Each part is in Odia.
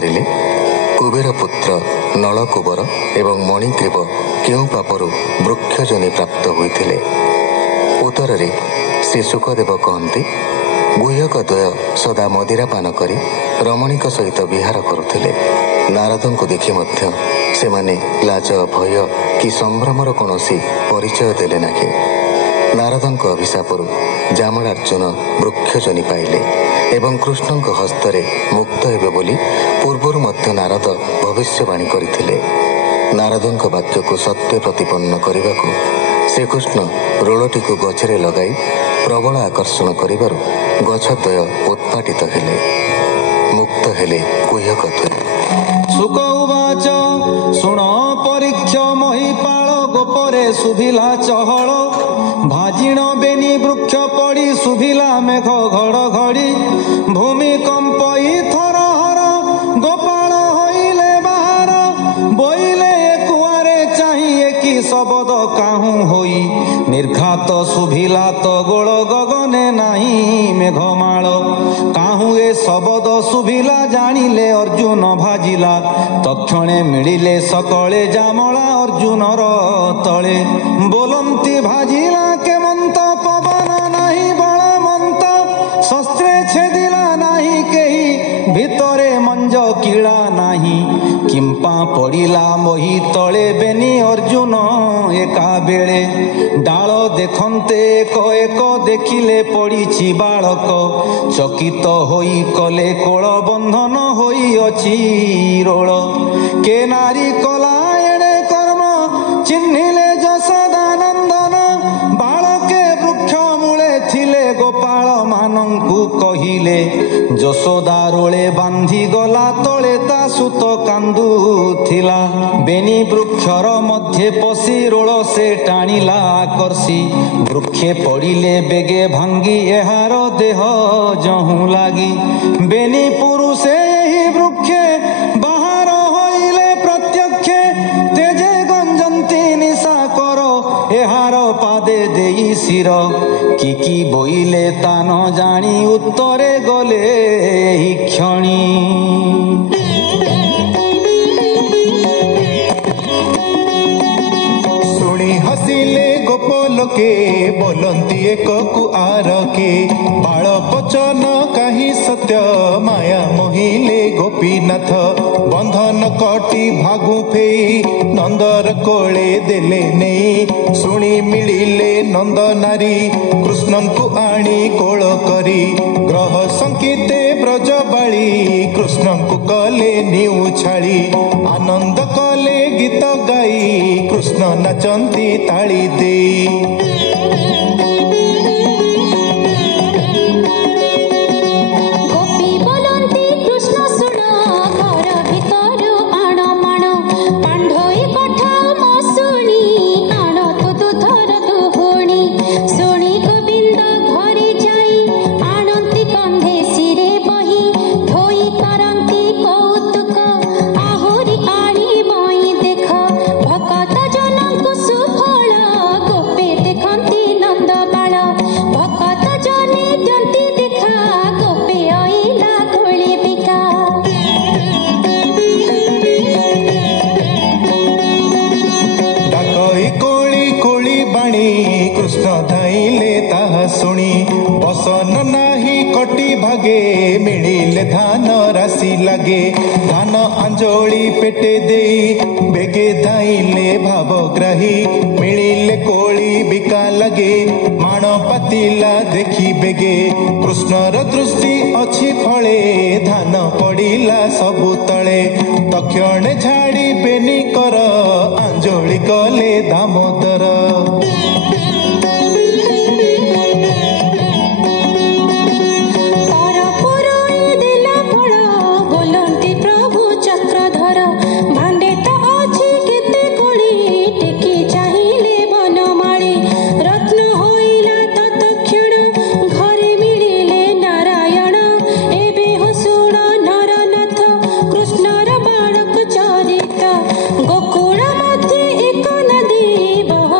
ପଚାରିଲେ, କୁବେର ପୁତ୍ର ନଳକୁବର ଏବଂ ମଣିଗ୍ରୀବ କେଉଁ ପାପରୁ ବୃକ୍ଷଜନି ପ୍ରାପ୍ତ ହୋଇଥିଲେ? ଉତ୍ତରରେ ଶ୍ରୀ ଶୁକଦେବ କହନ୍ତି, ଗୁହ୍ୟକ ଦ୍ୱୟ ସଦା ମଦିରା ପାନ କରି ରମଣୀଙ୍କ ସହିତ ବିହାର କରୁଥିଲେ। ନାରଦଙ୍କୁ ଦେଖି ମଧ୍ୟ ସେମାନେ ଲାଜ, ଭୟ କି ସମ୍ଭ୍ରମର କୌଣସି ପରିଚୟ ଦେଲେ ନାହିଁ। ନାରଦଙ୍କ ଅଭିଶାପରୁ ଜାମଳାର୍ଜୁନ ବୃକ୍ଷଜନି ପାଇଲେ ଏବଂ କୃଷ୍ଣଙ୍କ ହସ୍ତରେ ମୁକ୍ତ ହେବେ ବୋଲି ପୂର୍ବରୁ ମଧ୍ୟ ନାରଦ ଭବିଷ୍ୟବାଣୀ କରିଥିଲେ। ନାରଦଙ୍କ ବାକ୍ୟକୁ ସତ୍ୟ ପ୍ରତିପନ୍ନ କରିବାକୁ ଶ୍ରୀକୃଷ୍ଣ ରୋଳଟିକୁ ଗଛରେ ଲଗାଇ ପ୍ରବଳ ଆକର୍ଷଣ କରିବାରୁ ଗଛଦ୍ୱୟ ଉତ୍ପାଟିତ ହେଲେ। ମୁକ୍ତ ହେଲେ ଗୁହ୍ୟକ ଦ୍ୱୟ। ଶୁକ ଉବାଚ ଶୁଣ ପରୀକ୍ଷ ମହିପାଳ ଗୋପରେ ଶୁଭିଲା ଚହଳ। ଭାଜିଣ ବେନି ବୃକ୍ଷ ପଡ଼ି ଶୁଭିଲା ମେଘ ଘଡ଼ଘଡ଼ି। ଭୂମିକମ୍ପଇ ଥରହର ଗୋପାଳ ହୋଇଲେ ବାହାର। ବୋଇଲେ କୁଆରେ ଚାହିଁ କି ଶବଦ କାହୁଁ ହୋଇ। ନିର୍ଘାତ ଶୁଭିଲା ତ ଗୋଳ ଗଗନେ ନାହିଁ ମେଘମାଳ। କାହୁଁ ଏ ଶବଦ ଶୁଭିଲା ଜାଣିଲେ ଅର୍ଜୁନ ଭାଜିଲା। ତକ୍ଷଣେ ମିଳିଲେ ସକଳେ ଜାମଳା ଅର୍ଜୁନର ତଳେ। ବୋଲନ୍ତି ଭାଜିଲା କେମନ୍ତ ପବନ ନାହିଁ ବଳମନ୍ତ। ଶସ୍ତ୍ରେ ଛେଦିଲା ନାହିଁ କେହି ଭିତରେ ମଞ୍ଜ କିଳା ନାହିଁ। କିମ୍ପା ପଡ଼ିଲା ମହି ତଳେ ବେନି ଅର୍ଜୁନ ଏକା ବେଳେ। ଡାଳ ଦେଖନ୍ତେ ଏକ ଏକ ଦେଖିଲେ ପଡ଼ିଛି ବାଳକ। ଚକିତ ହୋଇ କଲେ କୋଳ ବନ୍ଧନ ହୋଇଅଛି ରୋଳ। କେ ନାରୀ କଲା ଏଣେ କର୍ମ ଚିହ୍ନିଲେ ଯଶୋଦାନନ୍ଦନ। ବାଳକେ ବୃକ୍ଷ ମୂଳେ ଥିଲେ ଗୋପାଳ ମାନଙ୍କୁ କହିଲେ। ଯଶୋଦା ରୋଳେ ବାନ୍ଧି ଗଲା ତଳେ ତା ସୁତ କାନ୍ଦୁଥିଲା। ବେନି ବୃକ୍ଷର ମଧ୍ୟେ ପଶି ରୋଳ ସେ ଟାଣିଲା ଆକର୍ଷି। ବୃକ୍ଷେ ପଡ଼ିଲେ ବେଗେ ଭାଙ୍ଗି ଏହାର ଦେହ ଯହୁଁ ଲାଗି। ବେନି ପୁରୁଷେ ଏହି ବୃକ୍ଷେ ବାହାର ହୋଇଲେ ପ୍ରତ୍ୟକ୍ଷେ। ତେଜେ ଗଞ୍ଜନ୍ତି ନିଶା କର ଏହାର ପାଦେ ଦେଇ ଶିର। କି ବୋଇଲେ ତା ନ ଜାଣି ଉତ୍ତରେ ଗଲେ ଏହି କ୍ଷଣି। ଶୁଣି ହସିଲେ ଗୋପଲୋକେ ବୋଲନ୍ତି ଏକକୁ ଆରକେ। ବାଳ ବଚନ କାହିଁ ସତ୍ୟ ମାୟା ମୋହିଲେ ଗୋପୀନାଥ। ବନ୍ଧନ କଟି ଭାଗୁ ଫେଇ ନନ୍ଦର କୋଳେ ଦେଲେ ନେଇ। ଶୁଣି ମିଳିଲେ ନନ୍ଦ ନାରୀ କୃଷ୍ଣଙ୍କୁ ଆଣି କୋଳ କରି। ଗ୍ରହ ସଙ୍କିତେ ବ୍ରଜବାଳୀ କୃଷ୍ଣଙ୍କୁ କଲେ ନିଉ ଛାଳି। ଆନନ୍ଦ କଲେ ଗୀତ ଗାଇ କୃଷ୍ଣ ନାଚନ୍ତି ତାଳି ଦେଇ। ମିଳିଲେ ଧାନ ରାଶି ଲାଗେ। ଧାନ ଆଞ୍ଜଳି ପେଟେ ଦେଇ ବେଗେ ଧାଇଲେ ଭାବଗ୍ରାହୀ। ମିଳିଲେ କୋଳି ବିକା ଲାଗେ ମାଣ ପାତିଲା ଦେଖି ବେଗେ। କୃଷ୍ଣର ଦୃଷ୍ଟି ଅଛି ଫଳେ ଧାନ ପଡ଼ିଲା ସବୁ ତଳେ। ତକ୍ଷଣେ ଝାଡ଼ି ବେନି କର ଆଞ୍ଜଳି କଲେ ଦାମୋଦର। ଗୋକୁଳ ମଧ୍ୟରେ ଏକ ନଦୀ ବହ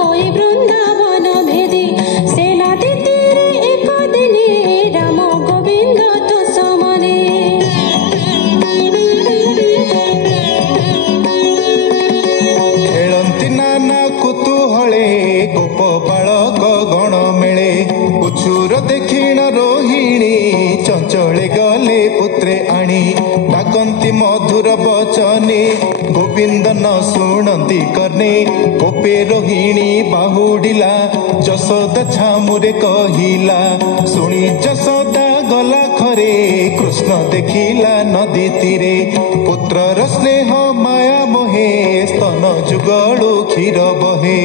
ଗଲେ ପୁତ୍ରେ ଆଣି ଡାକନ୍ତି ମଧୁର ବଚନେ ଗୋବିନ୍ଦ ନ ଶୁଣନ୍ତି କର୍ଣ୍ଣେ ଗୋପେ ରୋହିଣୀ ବାହୁଡ଼ିଲା ଯଶୋଦା ଛାମୁରେ କହିଲା ଶୁଣି ଯଶୋଦା ଗଲା ଖରେ କୃଷ୍ଣ ଦେଖିଲା ନଦୀ ତୀରେ ପୁତ୍ରର ସ୍ନେହ ମାୟା ମୋହେ ସ୍ତନ ଯୁଗଳୁ କ୍ଷୀର ବହେ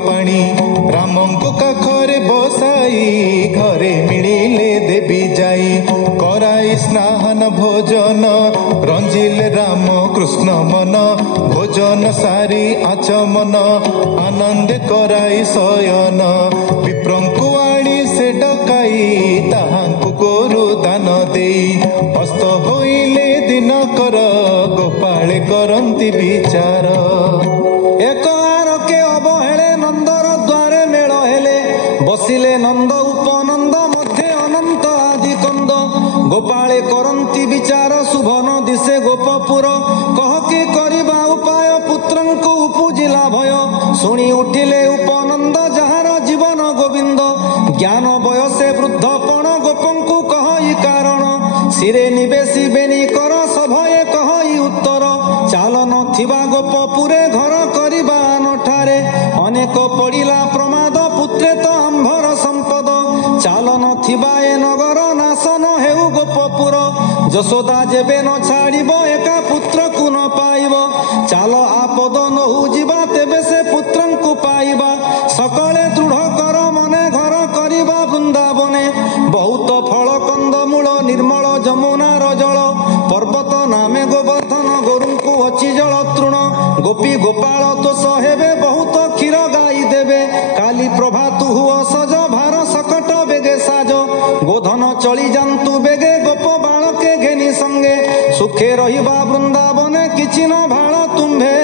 ପାଣି ରାମଙ୍କୁ କାଖରେ ବସାଇ ଘରେ ମିଳିଲେ ଦେବୀ ଯାଇ କରାଇ ସ୍ନାନ ଭୋଜନ ରଞ୍ଜିଲେ ରାମ କୃଷ୍ଣ ମନ ଭୋଜନ ସାରି ଆଚମନ ଆନନ୍ଦେ କରାଇ ଶୟନ ବିପ୍ରଙ୍କୁ ଆଣି ସେ ଡକାଇ ତାହାଙ୍କୁ ଗୋରୁ ଦାନ ଦେଇ ଅସ୍ତ ହୋଇଲେ ଦିନକର ଗୋପାଳେ କରନ୍ତି ବିଚାର ଏକ ଆରକେ ଅବହେଳେ ନନ୍ଦର ଦ୍ୱାରେ ମେଳ ହେଲେ ବସିଲେ ନନ୍ଦ ଉପନନ୍ଦ ମଧ୍ୟ ଅନନ୍ତ ଆଦି କନ୍ଦ ଗୋପାଳେ କରନ୍ତି ବିଚାର ଶୁଭନ ଦିଶେ ଗୋପପୁର କହ କି କରିବା ଉପାୟ ପୁତ୍ରଙ୍କୁ ଉପୁଜିଲା ଭୟ ଶୁଣି ଉଠିଲେ ଉପନନ୍ଦ ଯାହାର ଜୀବନ ଗୋବିନ୍ଦ ଜ୍ଞାନ ବୟସେ ବୃଦ୍ଧପଣ ଗୋପଙ୍କୁ କହଇ କାରଣ ଶିରେ ନିବେଶିବେନି କର ସଭଏ କହଇ ଉତ୍ତର ଚାଲ ନଥିବା ଗୋପପୁରେ ଘର କରିବା ନଠାରେ ଅନେକ ପଡ଼ିଲା ପ୍ରମାଦ ପୁତ୍ରେ ତ ଆମ୍ଭର ସମ୍ପଦ ଚାଲ ନଥିବା ଏ ନଗର ନାଶ ନ ହେଉ ଗୋପପୁର ଯଶୋଦା ଯେବେ ନ ଛାଡ଼ିବ ଏକା ପୁତ୍ରକୁ ନ ପାଇବ ଚାଲ ଆପଦ ନହୁ ଯିବା ତେବେ ସେ ପୁତ୍ରଙ୍କୁ ପାଇବା ସକଳେ ଦୃଢ଼ କର ମନେ ଘର କରିବା ବୃନ୍ଦାବନେ ବହୁତ ଫଳ କନ୍ଦମୂଳ ନିର୍ମଳ ଯମୁନାର ଜଳ ପର୍ବତ ନାମେ ଗୋବର୍ଦ୍ଧନ ଗୋରୁଙ୍କୁ ଅଛି ଜଳ ତୃଣ ଗୋପୀ ଗୋପାଳ ତୋଷ ହେବେ ବହୁତ କ୍ଷୀର ଗାଈ ଦେବେ କାଲି ପ୍ରଭାତୁ ହୁଅ ସଜ ଭାର ସକଟ ବେଗେ ସାଜ ଗୋଧନ ଚଳି ଯାନ୍ତୁ ବେଗେ ଗୋପ ବାଳକେ ଘେନି ସଙ୍ଗେ ସୁଖେ ରହିବା ବୃନ୍ଦାବନେ କିଛି ନ ଭାଳ ତୁମ୍ଭେ